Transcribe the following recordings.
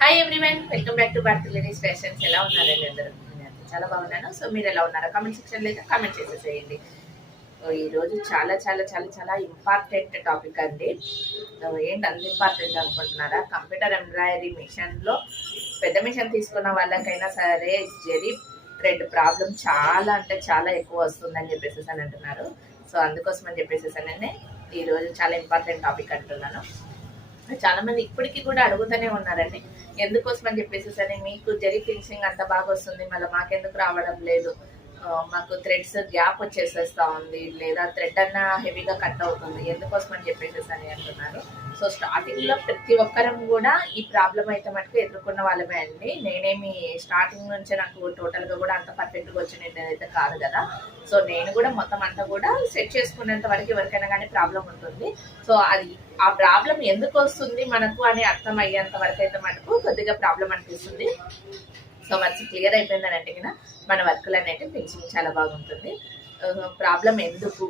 Hi everyone, welcome back to bharathiladiesfashions. ఎలా ఉన్నారండి అందరూ? నేను చాలా బాగున్నాను. సో మీరు ఎలా ఉన్నారో కామెంట్ సెక్షన్లో అయితే కామెంట్ చేసేసేయండి. ఈరోజు చాలా చాలా చాలా చాలా ఇంపార్టెంట్ టాపిక్ అండి. ఏంటి అంత ఇంపార్టెంట్ అనుకుంటున్నారా? కంప్యూటర్ ఎంబ్రాయిడరీ మిషన్లో పెద్ద మిషన్ తీసుకున్న వాళ్ళకైనా సరే జరీ థ్రెడ్ ప్రాబ్లం చాలా అంటే చాలా ఎక్కువ వస్తుందని చెప్పేసి అని అంటున్నారు. సో అందుకోసం అని చెప్పేసి ఈరోజు చాలా ఇంపార్టెంట్ టాపిక్ అంటున్నాను. చాలా మంది ఇప్పటికీ కూడా అడుగుతూనే ఉన్నారండి. ఎందుకోసం అని చెప్పేసి మీకు జరీ ఫినిషింగ్ అంత బాగా వస్తుంది, మళ్ళీ మాకెందుకు రావడం లేదు, మాకు థ్రెడ్స్ గ్యాప్ వచ్చేసేస్తా ఉంది, లేదా థ్రెడ్ అన్న హెవీగా కట్ అవుతుంది, ఎందుకోసం అని చెప్పేసి అంటున్నారు. సో స్టార్టింగ్ లో ప్రతి ఒక్కరం కూడా ఈ ప్రాబ్లం అయితే మటుకు ఎదుర్కొన్న వాళ్ళమే అండి. నేనేమి స్టార్టింగ్ నుంచే నాకు టోటల్ గా కూడా అంత పర్ఫెక్ట్ గా వచ్చినట్టు అయితే కాదు కదా. సో నేను కూడా మొత్తం అంతా కూడా సెట్ చేసుకునేంత వరకు ఎవరికైనా కానీ ప్రాబ్లం ఉంటుంది. సో అది ఆ ప్రాబ్లం ఎందుకు వస్తుంది మనకు అని అర్థం అయ్యేంత వరకు అయితే మనకు కొద్దిగా ప్రాబ్లం అనిపిస్తుంది. సో వర్క్ క్లియర్ అయిపోయిందని అంటే కదా మన వర్క్లు అనేది ఫినిషింగ్ చాలా బాగుంటుంది. ప్రాబ్లం ఎందుకు,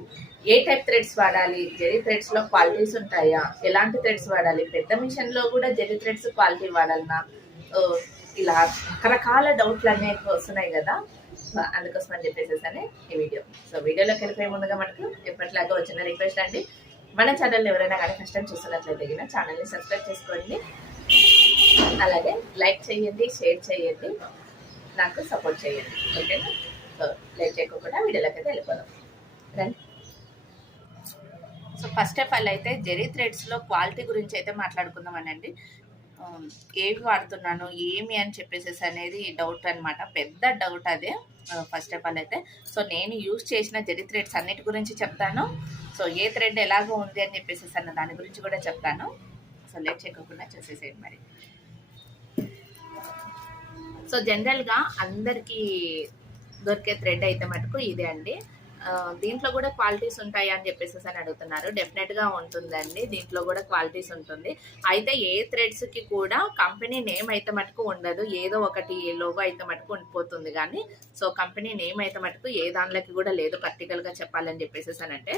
ఏ టైప్ థ్రెడ్స్ వాడాలి, జెరీ థ్రెడ్స్ లో క్వాలిటీస్ ఉంటాయా, ఎలాంటి థ్రెడ్స్ వాడాలి, పెద్ద మిషన్ లో కూడా జెరీ థ్రెడ్స్ క్వాలిటీ వాడాలన్నా, ఇలా రకరకాల డౌట్లు అనేవి వస్తున్నాయి కదా. అందుకోసం అని చెప్పేసి ఈ వీడియో. సో వీడియోలోకి వెళ్ళిపోయే ముందుగా మనకు ఎప్పటిలాగా వచ్చిన రిక్వెస్ట్ అండి, మన ఛానల్ ఎవరైనా కానీ ఫస్ట్ టైం చూస్తున్నట్లయితే ఛానల్ని సబ్స్క్రైబ్ చేసుకోండి, అలాగే లైక్ చేయండి, షేర్ చేయండి, నాకు సపోర్ట్ చేయండి. ఓకేనా? సో లైక్ చేయకుండా వీడియోలోకి అయితే వెళ్ళిపోదాం రండి. సో ఫస్ట్ ఆఫ్ ఆల్ అయితే జెరీ థ్రెడ్స్లో క్వాలిటీ గురించి అయితే మాట్లాడుకుందామనండి. ఏవి వాడుతున్నాను ఏమి అని చెప్పేసి అనేది డౌట్ అనమాట, పెద్ద డౌట్ అదే. ఫస్ట్ ఆఫ్ ఆల్ అయితే సో నేను యూజ్ చేసిన జెరీ థ్రెడ్స్ అన్నిటి గురించి చెప్తాను. సో ఏ థ్రెడ్ ఎలాగో ఉంది అని చెప్పేసి అన్న దాని గురించి కూడా చెప్తాను. సో లేట్ చేయకుండా చూసేసేయండి మరి. సో జనరల్గా అందరికీ దొరికే థ్రెడ్ అయితే మటుకు ఇదే అండి. దీంట్లో కూడా క్వాలిటీస్ ఉంటాయా అని చెప్పేసి అని అడుగుతున్నారు. డెఫినెట్గా ఉంటుందండి, దీంట్లో కూడా క్వాలిటీస్ ఉంటుంది. అయితే ఏ థ్రెడ్స్కి కూడా కంపెనీ నేమ్ అయితే మటుకు ఉండదు, ఏదో ఒకటి లోగో అయితే మటుకు ఉండిపోతుంది కానీ. సో కంపెనీ నేమ్ అయితే మటుకు ఏ దానిలోకి కూడా లేదు పర్టికులర్గా చెప్పాలని చెప్పేసి అని అంటే.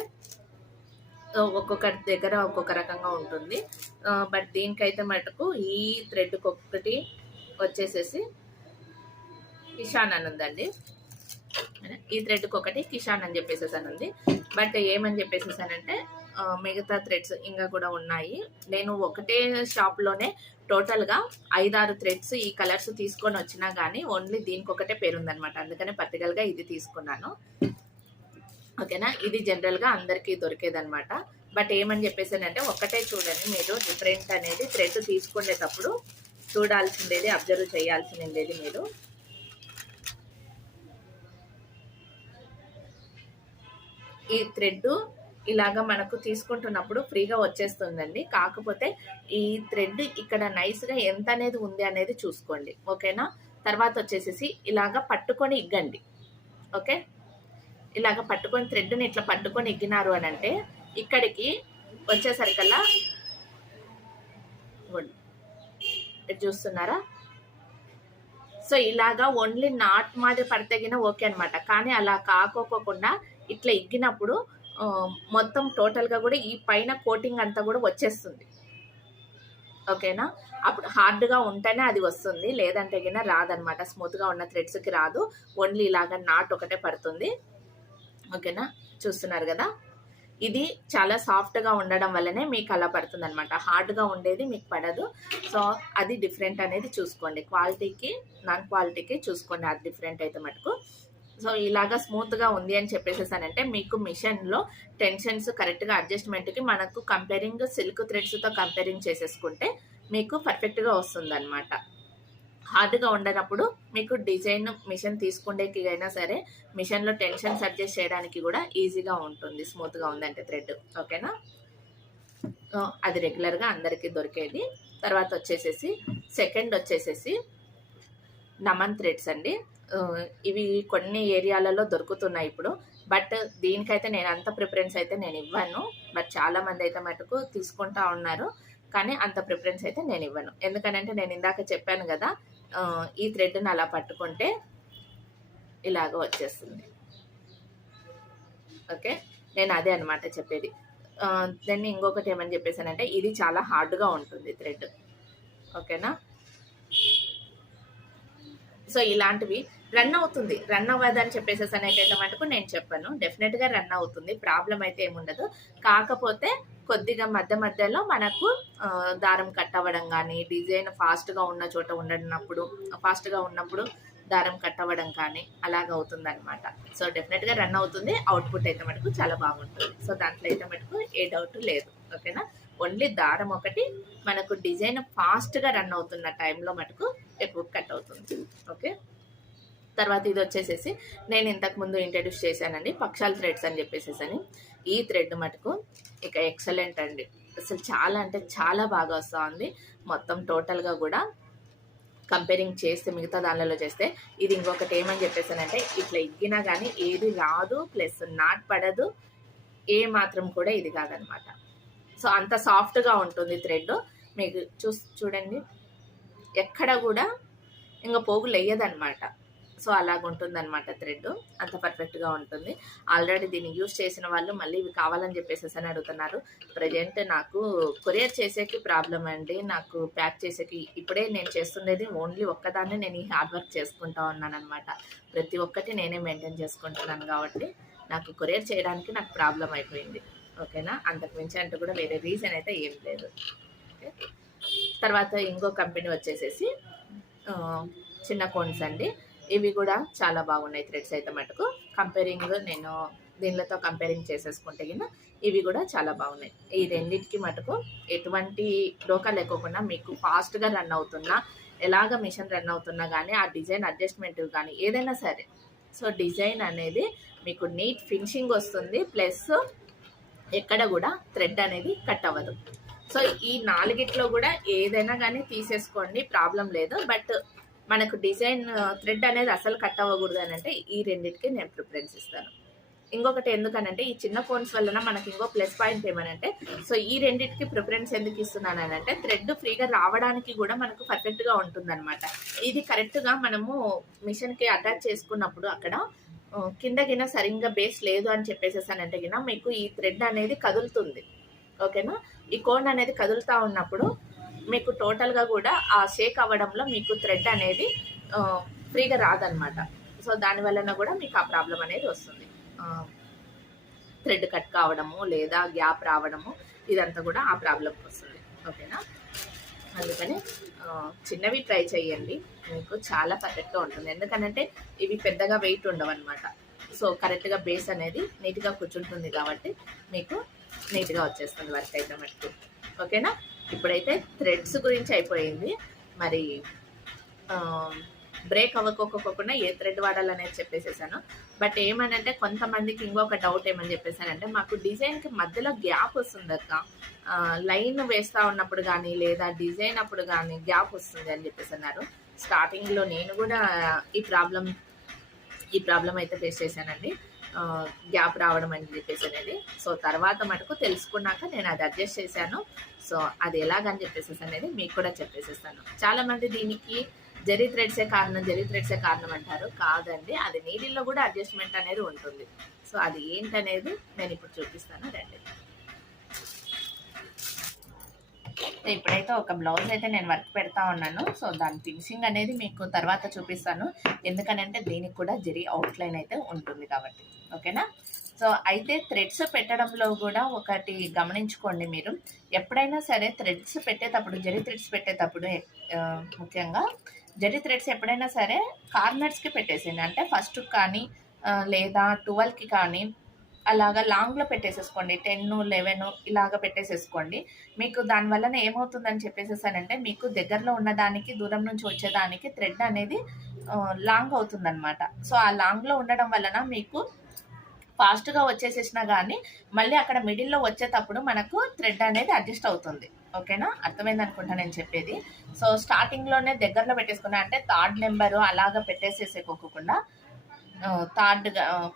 ఒక్కొక్కరి దగ్గర ఒక్కొక్క రకంగా ఉంటుంది. బట్ దీనికైతే మటుకు ఈ థ్రెడ్కి ఒక్కటి వచ్చేసేసి కిషాన్ అని ఉందండి, ఈ థ్రెడ్కి ఒకటి కిషాన్ అని చెప్పేసి అని ఉంది. బట్ ఏమని చెప్పేసి అంటే మిగతా థ్రెడ్స్ ఇంకా కూడా ఉన్నాయి. నేను ఒకటే షాప్లోనే టోటల్గా 5-6 థ్రెడ్స్ ఈ కలర్స్ తీసుకొని వచ్చినా కానీ ఓన్లీ దీనికి ఒకటే పేరు ఉందనమాట, అందుకనే పర్టికులర్గా ఇది తీసుకున్నాను. ఓకేనా? ఇది జనరల్గా అందరికీ దొరికేదనమాట. బట్ ఏమని చెప్పేసి అంటే ఒక్కటే చూడండి, మీరు డిఫరెంట్ అనేది థ్రెడ్ తీసుకునేటప్పుడు చూడాల్సిందేది, అబ్జర్వ్ చేయాల్సిందేది మీరు. ఈ థ్రెడ్ ఇలాగా మనకు తీసుకుంటున్నప్పుడు ఫ్రీగా వచ్చేస్తుందండి. కాకపోతే ఈ థ్రెడ్ ఇక్కడ నైస్గా ఎంత అనేది ఉంది అనేది చూసుకోండి. ఓకేనా? తర్వాత వచ్చేసేసి ఇలాగా పట్టుకొని ఇగ్గండి. ఓకే, ఇలాగ పట్టుకొని థ్రెడ్ని ఇట్లా పట్టుకొని ఎగ్గినారు అని అంటే ఇక్కడికి వచ్చేసరికల్లా చూస్తున్నారా. సో ఇలాగా ఓన్లీ నాట్ మాది పడితేగిన ఓకే అనమాట. కానీ అలా కాకోకుండా ఇట్లా ఎగ్గినప్పుడు మొత్తం టోటల్గా కూడా ఈ పైన కోటింగ్ అంతా కూడా వచ్చేస్తుంది. ఓకేనా? అప్పుడు హార్డ్గా ఉంటేనే అది వస్తుంది, లేదంటే గిన రాదనమాట. స్మూత్గా ఉన్న థ్రెడ్స్కి రాదు, ఓన్లీ ఇలాగ నాట్ ఒకటే పడుతుంది. ఓకేనా? చూస్తున్నారు కదా, ఇది చాలా సాఫ్ట్గా ఉండడం వల్లనే మీకు అలా పడుతుంది అనమాట. హార్డ్గా ఉండేది మీకు పడదు. సో అది డిఫరెంట్ అనేది చూసుకోండి, క్వాలిటీకి నాన్ క్వాలిటీకి చూసుకోండి, అది డిఫరెంట్ అయితే మటుకు. సో ఇలాగా స్మూత్గా ఉంది అని చెప్పేసేసానంటే మీకు మిషన్లో టెన్షన్స్ కరెక్ట్గా అడ్జస్ట్మెంట్కి మనకు కంపేరింగ్ సిల్క్ థ్రెడ్స్తో కంపేరింగ్ చేసేసుకుంటే మీకు పర్ఫెక్ట్గా వస్తుంది అనమాట. హార్డ్గా ఉండనప్పుడు మీకు డిజైన్ మిషన్ తీసుకుండేకి అయినా సరే మిషన్లో టెన్షన్స్ అడ్జస్ట్ చేయడానికి కూడా ఈజీగా ఉంటుంది, స్మూత్గా ఉందంటే థ్రెడ్. ఓకేనా? అది రెగ్యులర్గా అందరికీ దొరికేది. తర్వాత వచ్చేసేసి సెకండ్ వచ్చేసేసి నమన్ థ్రెడ్స్ అండి. ఇవి కొన్ని ఏరియాలలో దొరుకుతున్నాయి ఇప్పుడు, బట్ దీనికైతే నేను అంత ప్రిఫరెన్స్ అయితే నేను ఇవ్వను. బట్ చాలామంది అయితే మటుకు తీసుకుంటా ఉన్నారు, కానీ అంత ప్రిఫరెన్స్ అయితే నేను ఇవ్వను. ఎందుకనంటే నేను ఇందాక చెప్పాను కదా, ఈ థ్రెడ్ని అలా పట్టుకుంటే ఇలాగ వచ్చేస్తుంది. ఓకే, నేను అదే అనమాట చెప్పేది. దాన్ని ఇంకొకటి ఏమని చెప్పేసానంటే ఇది చాలా హార్డ్గా ఉంటుంది థ్రెడ్. ఓకేనా? సో ఇలాంటివి రన్ అవుతుంది, రన్ అవ్వదని చెప్పేసి అనేకైతే మటుకు నేను చెప్పాను. డెఫినెట్గా రన్ అవుతుంది, ప్రాబ్లం అయితే ఏముండదు. కాకపోతే కొద్దిగా మధ్య మధ్యలో మనకు దారం కట్ అవ్వడం కానీ, డిజైన్ ఫాస్ట్గా ఉన్న చోట ఫాస్ట్గా ఉన్నప్పుడు దారం కట్ అవ్వడం కానీ అలాగ అవుతుంది అనమాట. సో డెఫినెట్గా రన్ అవుతుంది, అవుట్పుట్ అయితే మటుకు చాలా బాగుంటుంది. సో దాంట్లో అయితే మటుకు ఏ డౌట్ లేదు. ఓకేనా, ఓన్లీ దారం ఒకటి మనకు డిజైన్ ఫాస్ట్గా రన్ అవుతున్న టైంలో మటుకు ఎక్కువ కట్ అవుతుంది. ఓకే, తర్వాత ఇది వచ్చేసేసి నేను ఇంతకుముందు ఇంట్రడ్యూస్ చేశానండి పక్షాల థ్రెడ్స్ అని చెప్పేసి. ఈ థ్రెడ్ మటుకు ఇక ఎక్సలెంట్ అండి, అసలు చాలా అంటే చాలా బాగా వస్తూ ఉంది. మొత్తం టోటల్గా కూడా కంపేరింగ్ చేస్తే మిగతా దానిలో చేస్తే ఇది ఇంకొకటి ఏమని చెప్పేసానంటే ఇట్లా ఇగ్గినా కానీ ఏది రాదు, ప్లస్ నాట్ పడదు, ఏ మాత్రం కూడా ఇది కాదనమాట. సో అంత సాఫ్ట్గా ఉంటుంది థ్రెడ్. మీకు చూడండి, ఎక్కడ కూడా ఇంకా పోగులు వేయదనమాట. సో అలాగుంటుందన్నమాట థ్రెడ్, అంత పర్ఫెక్ట్గా ఉంటుంది. ఆల్రెడీ దీన్ని యూజ్ చేసిన వాళ్ళు మళ్ళీ ఇవి కావాలని చెప్పేసి అని అడుగుతున్నారు. ప్రజెంట్ నాకు కొరియర్ చేసేకి ప్రాబ్లం అండి, నాకు ప్యాక్ చేసేకి ఇప్పుడే నేను చేస్తుండేది ఓన్లీ ఒక్కదాన్నే నేను ఈ హార్డ్ వర్క్ చేసుకుంటా ఉన్నాను అనమాట. ప్రతి ఒక్కటి నేనే మెయింటైన్ చేసుకుంటున్నాను కాబట్టి నాకు కొరియర్ చేయడానికి నాకు ప్రాబ్లం అయిపోయింది. ఓకేనా, అంతకు మించి అంటూ కూడా వేరే రీజన్ అయితే ఏం లేదు. ఓకే, తర్వాత ఇంకో కంపెనీ వచ్చేసేసి చిన్న కోన్స్ అండి. ఇవి కూడా చాలా బాగున్నాయి థ్రెడ్స్ అయితే మటుకు. కంపేరింగ్ నేను దీనిలతో కంపేరింగ్ చేసేసుకుంటే కింద ఇవి కూడా చాలా బాగున్నాయి. ఈ రెండింటికి మటుకు ఎటువంటి డోకా లేకోకుండా మీకు ఫాస్ట్గా రన్ అవుతున్నా, ఎలాగ మిషన్ రన్ అవుతున్నా కానీ ఆ డిజైన్ అడ్జస్ట్మెంట్ కానీ ఏదైనా సరే, సో డిజైన్ అనేది మీకు నీట్ ఫినిషింగ్ వస్తుంది, ప్లస్ ఎక్కడ కూడా థ్రెడ్ అనేది కట్ అవ్వదు. సో ఈ నాలుగిట్లో కూడా ఏదైనా కానీ తీసేసుకోండి, ప్రాబ్లం లేదు. బట్ మనకు డిజైన్ థ్రెడ్ అనేది అసలు కట్ అవ్వకూడదు అని అంటే ఈ రెండింటికి నేను ప్రిఫరెన్స్ ఇస్తాను. ఇంకొకటి ఎందుకనంటే ఈ చిన్న ఫోన్స్ వలన మనకి ఇంకో ప్లస్ పాయింట్ ఏమనంటే, సో ఈ రెండింటికి ప్రిఫరెన్స్ ఎందుకు ఇస్తున్నాను అని అంటే థ్రెడ్ ఫ్రీగా రావడానికి కూడా మనకు పర్ఫెక్ట్గా ఉంటుందన్నమాట. ఇది కరెక్ట్గా మనము మిషన్కి అటాచ్ చేసుకున్నప్పుడు అక్కడ కింద గిన సరిగ్గా బేస్ లేదు అని చెప్పేసేసానంటే గిన మీకు ఈ థ్రెడ్ అనేది కదులుతుంది. ఓకేనా, ఈ కోన్ అనేది కదులుతూ ఉన్నప్పుడు మీకు టోటల్గా కూడా ఆ షేక్ అవ్వడంలో మీకు థ్రెడ్ అనేది ఫ్రీగా రాదనమాట. సో దానివలన కూడా మీకు ఆ ప్రాబ్లం అనేది వస్తుంది, థ్రెడ్ కట్ కావడము లేదా గ్యాప్ రావడము, ఇదంతా కూడా ఆ ప్రాబ్లంకి వస్తుంది. ఓకేనా, అందుకని చిన్నవి ట్రై చేయండి, మీకు చాలా పర్ఫెక్ట్గా ఉంటుంది. ఎందుకనంటే ఇవి పెద్దగా వెయిట్ ఉండవు అనమాట. సో కరెక్ట్గా బేస్ అనేది నీట్గా కూర్చుంటుంది కాబట్టి మీకు నీట్గా వచ్చేస్తుంది వర్క్ అయితే మటుకు. ఓకేనా, ఇప్పుడైతే థ్రెడ్స్ గురించి అయిపోయింది. మరి బ్రేక్ అవ్వకోకుండా ఏ థ్రెడ్ వాడాలనేది చెప్పేసేసాను. బట్ ఏమనంటే కొంతమందికి ఇంకొక డౌట్ ఏమని చెప్పేసానంటే, మాకు డిజైన్కి మధ్యలో గ్యాప్ వస్తుంది అక్క, లైన్ వేస్తూ ఉన్నప్పుడు కానీ లేదా డిజైన్ అప్పుడు కానీ గ్యాప్ వస్తుంది అని చెప్పేసి అన్నారు. స్టార్టింగ్లో నేను కూడా ఈ ప్రాబ్లం అయితే ఫేస్ చేశానండి, గ్యాప్ రావడం అని చెప్పేసి అనేది. సో తర్వాత మటుకు తెలుసుకున్నాక నేను అది అడ్జస్ట్ చేశాను. సో అది ఎలాగని చెప్పేసి అనేది మీకు కూడా చెప్పేసేస్తాను. చాలామంది దీనికి జరీ థ్రెడ్సే కారణం అంటారు. కాదండి, అది నీడిల్లో కూడా అడ్జస్ట్మెంట్ అనేది ఉంటుంది. సో అది ఏంటనేది నేను ఇప్పుడు చూపిస్తాను రండి. ఇప్పుడైతే ఒక బ్లౌజ్ అయితే నేను వర్క్ పెడతా ఉన్నాను. సో దాని ఫినిషింగ్ అనేది మీకు తర్వాత చూపిస్తాను, ఎందుకనంటే దీనికి కూడా జరీ అవుట్లైన్ అయితే ఉంటుంది కాబట్టి. ఓకేనా, సో అయితే థ్రెడ్స్ పెట్టడంలో కూడా ఒకటి గమనించుకోండి మీరు, ఎప్పుడైనా సరే థ్రెడ్స్ పెట్టేటప్పుడు, జరీ థ్రెడ్స్ పెట్టేటప్పుడు ముఖ్యంగా జరీ థ్రెడ్స్ ఎప్పుడైనా సరే కార్నర్స్కి పెట్టేసేయండి. అంటే ఫస్ట్ కానీ లేదా 12కి కానీ అలాగా లాంగ్లో పెట్టేసేసుకోండి, 10, 11 ఇలాగ పెట్టేసేసుకోండి. మీకు దానివల్లన ఏమవుతుందని చెప్పేసేసానంటే మీకు దగ్గరలో ఉన్నదానికి దూరం నుంచి వచ్చేదానికి థ్రెడ్ అనేది లాంగ్ అవుతుందన్నమాట. సో ఆ లాంగ్లో ఉండడం వలన మీకు ఫాస్ట్గా వచ్చేసేసినా కానీ మళ్ళీ అక్కడ మిడిల్లో వచ్చేటప్పుడు మనకు థ్రెడ్ అనేది అడ్జస్ట్ అవుతుంది. ఓకేనా, అర్థమైంది అనుకుంటా నేను చెప్పేది. సో స్టార్టింగ్లోనే దగ్గరలో పెట్టేసుకున్నా అంటే 3rd నెంబరు అలాగ పెట్టేసేసుకోకుండా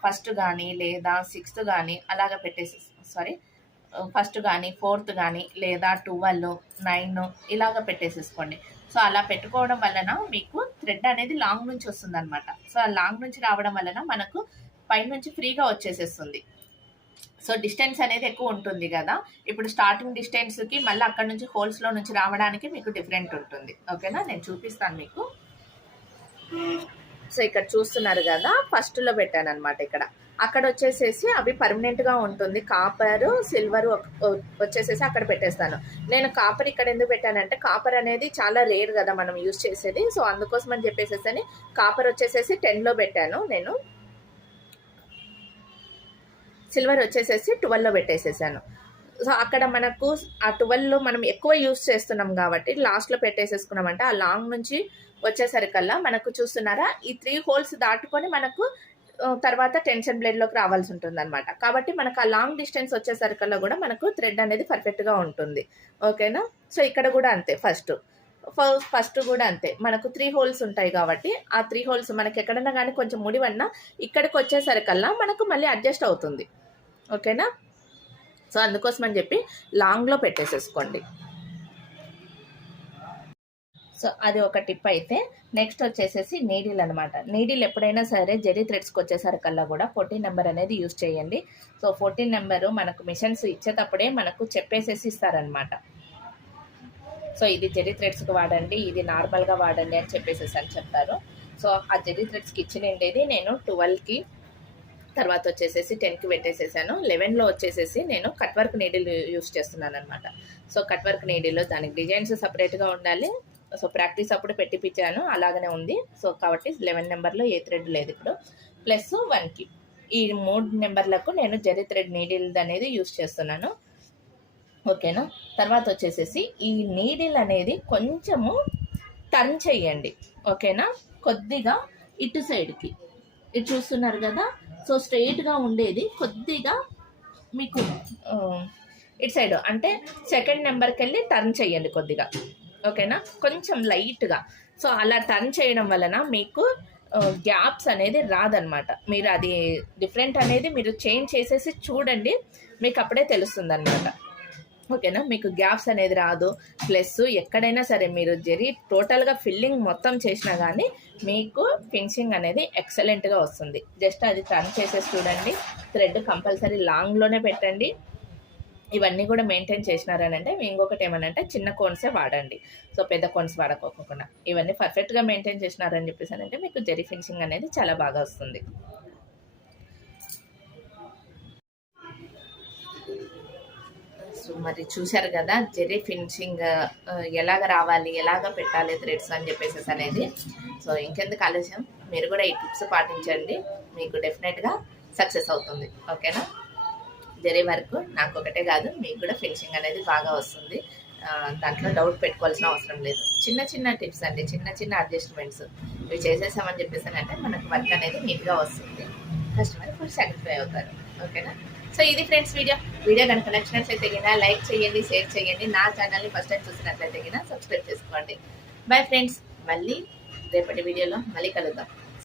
ఫస్ట్ కానీ లేదా 6th కానీ అలాగ ఫస్ట్ కానీ 4th కానీ లేదా 12, 9 ఇలాగ పెట్టేసేసుకోండి. సో అలా పెట్టుకోవడం వలన మీకు థ్రెడ్ అనేది లాంగ్ నుంచి వస్తుంది అనమాట. సో ఆ లాంగ్ నుంచి రావడం వలన మనకు పైనుంచి ఫ్రీగా వచ్చేసేస్తుంది. సో డిస్టెన్స్ అనేది ఎక్కువ ఉంటుంది కదా, ఇప్పుడు స్టార్టింగ్ డిస్టెన్స్కి మళ్ళీ అక్కడ నుంచి హోల్స్లో నుంచి రావడానికి మీకు డిఫరెంట్ ఉంటుంది. ఓకేనా, నేను చూపిస్తాను మీకు. సో ఇక్కడ చూస్తున్నారు కదా, ఫస్ట్లో పెట్టాను అనమాట. అక్కడ వచ్చేసేసి అవి పర్మనెంట్గా ఉంటుంది. కాపరు సిల్వర్ వచ్చేసేసి అక్కడ పెట్టేస్తాను. నేను కాపర్ ఇక్కడ ఎందుకు పెట్టానంటే, కాపర్ అనేది చాలా రేర్ కదా మనం యూజ్ చేసేది. సో అందుకోసం అని చెప్పేసేసి కాపర్ వచ్చేసేసి 10లో పెట్టాను నేను. సిల్వర్ వచ్చేసేసి 12లో పెట్టేసేసాను. సో అక్కడ మనకు ఆ 12లో మనం ఎక్కువ యూస్ చేస్తున్నాం కాబట్టి లాస్ట్లో పెట్టేసేసుకున్నామంటే ఆ లాంగ్ నుంచి వచ్చేసరికల్లా మనకు చూస్తున్నారా, ఈ 3 హోల్స్ దాటుకొని మనకు తర్వాత టెన్షన్ బ్లేడ్లోకి రావాల్సి ఉంటుంది అనమాట. కాబట్టి మనకు ఆ లాంగ్ డిస్టెన్స్ వచ్చేసరికల్లా కూడా మనకు థ్రెడ్ అనేది పర్ఫెక్ట్గా ఉంటుంది. ఓకేనా. సో ఇక్కడ కూడా అంతే, ఫస్ట్ కూడా అంతే, మనకు 3 హోల్స్ ఉంటాయి కాబట్టి ఆ 3 హోల్స్ మనకి ఎక్కడన్నా కానీ కొంచెం ముడివన్నా ఇక్కడికి వచ్చేసరికల్లా మనకు మళ్ళీ అడ్జస్ట్ అవుతుంది. ఓకేనా. సో అందుకోసం అని చెప్పి లాంగ్లో పెట్టేసేసుకోండి. సో అది ఒక టిప్ అయితే. నెక్స్ట్ వచ్చేసేసి నీడిల్ అనమాట. నీడిల్ ఎప్పుడైనా సరే జెరీ థ్రెడ్స్కి వచ్చేసరికల్లా కూడా 14 నెంబర్ అనేది యూజ్ చేయండి. సో 14 నెంబరు మనకు మిషన్స్ ఇచ్చేటప్పుడే మనకు చెప్పేసేసి ఇస్తారనమాట. సో ఇది జెరీ థ్రెడ్స్కి వాడండి, ఇది నార్మల్గా వాడండి అని చెప్పేసేసి అని చెప్తారు. సో ఆ జెరీ థ్రెడ్స్కి ఇచ్చినండేది నేను 12కి, తర్వాత వచ్చేసేసి 10కి పెట్టేసేసాను. 11లో వచ్చేసేసి నేను కట్ వర్క్ నీడిల్ యూజ్ చేస్తున్నాను అనమాట. సో కట్ వర్క్ నీడిల్లో దానికి డిజైన్స్ సపరేట్గా ఉండాలి. సో ప్రాక్టీస్ అప్పుడు పెట్టిపించాను, అలాగనే ఉంది. సో కాబట్టి 11 నెంబర్లో ఏ థ్రెడ్ లేదు ఇప్పుడు. ప్లస్ 1కి ఈ 3 నెంబర్లకు నేను జెరీ థ్రెడ్ నీడిల్ అనేది యూజ్ చేస్తున్నాను. ఓకేనా. తర్వాత వచ్చేసేసి ఈ నీడిల్ అనేది కొంచెము టర్న్ చేయండి. ఓకేనా. కొద్దిగా ఇటు సైడ్కి, ఇటు చూస్తున్నారు కదా. సో స్ట్రెయిట్గా ఉండేది కొద్దిగా మీకు ఇటు సైడ్ అంటే 2nd నెంబర్కి వెళ్ళి టర్న్ చేయండి కొద్దిగా. ఓకేనా, కొంచెం లైట్గా. సో అలా టర్న్ చేయడం వలన మీకు గ్యాప్స్ అనేది రాదనమాట. మీరు అది డిఫరెంట్ అనేది మీరు చేంజ్ చేసేసి చూడండి, మీకు అప్పుడే తెలుస్తుంది అనమాట. ఓకేనా. మీకు గ్యాప్స్ అనేది రాదు. ప్లస్ ఎక్కడైనా సరే మీరు జరీ టోటల్గా ఫిల్లింగ్ మొత్తం చేసినా కానీ మీకు ఫినిషింగ్ అనేది ఎక్సలెంట్గా వస్తుంది. జస్ట్ అది టర్న్ చేసేసి చూడండి. థ్రెడ్ కంపల్సరీ లాంగ్లోనే పెట్టండి. ఇవన్నీ కూడా మెయింటైన్ చేసినారనంటే ఇంకొకటి ఏమనంటే చిన్న కోన్సే వాడండి. సో పెద్ద కోన్స్ వాడుకోకుండా ఇవన్నీ పర్ఫెక్ట్గా మెయింటైన్ చేసినారని చెప్పేసి అంటే మీకు జరీ ఫినిషింగ్ అనేది చాలా బాగా వస్తుంది. సో మరి చూశారు కదా జెరీ ఫినిషింగ్ ఎలాగ రావాలి, ఎలాగ పెట్టాలి థ్రెడ్స్ అని చెప్పేసి అనేది. సో ఇంకెందుకు ఆలస్యం, మీరు కూడా ఈ టిప్స్ పాటించండి, మీకు డెఫినెట్గా సక్సెస్ అవుతుంది. ఓకేనా. జెరీ వర్క్ నాకు ఒకటే కాదు, మీకు కూడా ఫినిషింగ్ అనేది బాగా వస్తుంది. దాంట్లో డౌట్ పెట్టుకోవాల్సిన అవసరం లేదు. చిన్న చిన్న టిప్స్ అండి, చిన్న చిన్న అడ్జస్ట్మెంట్స్ ఇవి చేసేసామని చెప్పేసి అంటే మనకు వర్క్ అనేది నీట్గా వస్తుంది. కస్టమర్ ఫుల్ సాటిస్ఫై అవుతారు. ఓకేనా. సో ఇది ఫ్రెండ్స్ వీడియో కనుక నచ్చినట్లయితే గిన లైక్ చేయండి, షేర్ చేయండి. నా ఛానల్ని ఫస్ట్ టైం చూసినట్లయితే గిన సబ్స్క్రైబ్ చేసుకోండి. బై ఫ్రెండ్స్, మళ్ళీ రేపటి వీడియోలో మళ్ళీ కలుద్దాం.